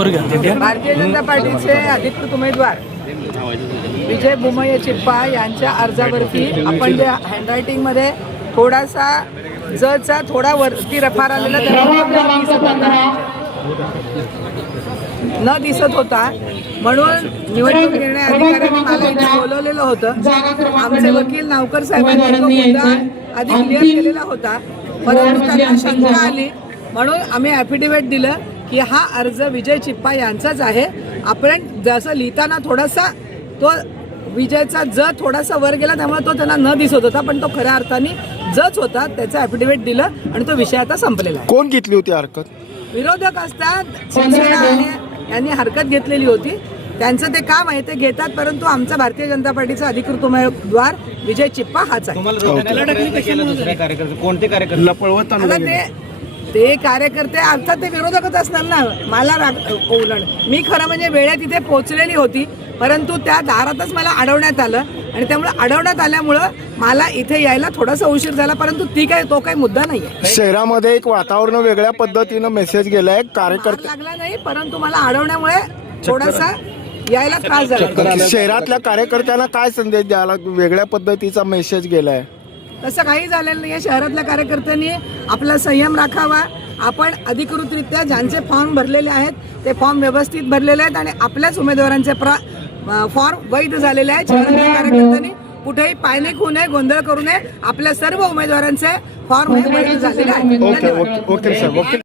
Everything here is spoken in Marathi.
भारतीय जनता पार्टीचे अधिकृत उमेदवार विजय बुमय चिप्पा यांच्या अर्जावरती आपण जे मध्ये थोडासा जचा थोडा वरती रफार आलेला न दिसत होता म्हणून निवडणूक निर्णय अधिकाऱ्यांनी मला बोलवलेलं होतं आमचे वकील नावकर साहेबांनी आधी क्लिअर केलेला होता परंतु त्यांना शंका आली म्हणून आम्ही ऍफिडेव्हिट दिलं की हा अर्ज विजय चिप्पा यांचाच आहे आपण जसं लिहिताना थोडासा तो विजयचा ज थोडासा वर गेला त्यामुळे तो त्यांना न दिसत होता पण तो खऱ्या अर्थाने जच होता त्याचं अफिडेव्हिट दिलं आणि तो विषय आता संपलेला कोण घेतली होती हरकत विरोधक असतात यांनी हरकत घेतलेली होती त्यांचं ते काम आहे ते घेतात परंतु आमचा भारतीय जनता पार्टीचा अधिकृत उमेदवार विजय चिप्पा हाच आहे ते कार्यकर्ते अर्थात ते विरोधकच असणार ना मला राग ओलण मी खरं म्हणजे वेळेत इथे पोचलेली होती परंतु त्या दारातच मला अडवण्यात आलं आणि त्यामुळे अडवण्यात आल्यामुळं मला इथे यायला थोडासा उशीर झाला परंतु ती काय तो काही मुद्दा नाही शहरामध्ये एक वातावरण वेगळ्या पद्धतीनं मेसेज गेलाय कार्यकर्ते लागला नाही परंतु मला अडवण्यामुळे थोडासा यायला त्रास झाला शहरातल्या कार्यकर्त्यांना काय संदेश द्यायला वेगळ्या पद्धतीचा मेसेज गेलाय तसं काही झालेलं नाही आहे शहरातल्या कार्यकर्त्यांनी आपला संयम राखावा आपण अधिकृतरित्या ज्यांचे फॉर्म भरलेले आहेत ते फॉर्म व्यवस्थित भरलेले आहेत आणि आपल्याच उमेदवारांचे प्रा फॉर्म वैध झालेले आहेत शहरातल्या कार्यकर्त्यांनी कुठेही पायनिक होऊ नये गोंधळ करू नये आपल्या सर्व उमेदवारांचे फॉर्म वैध झालेले आहेत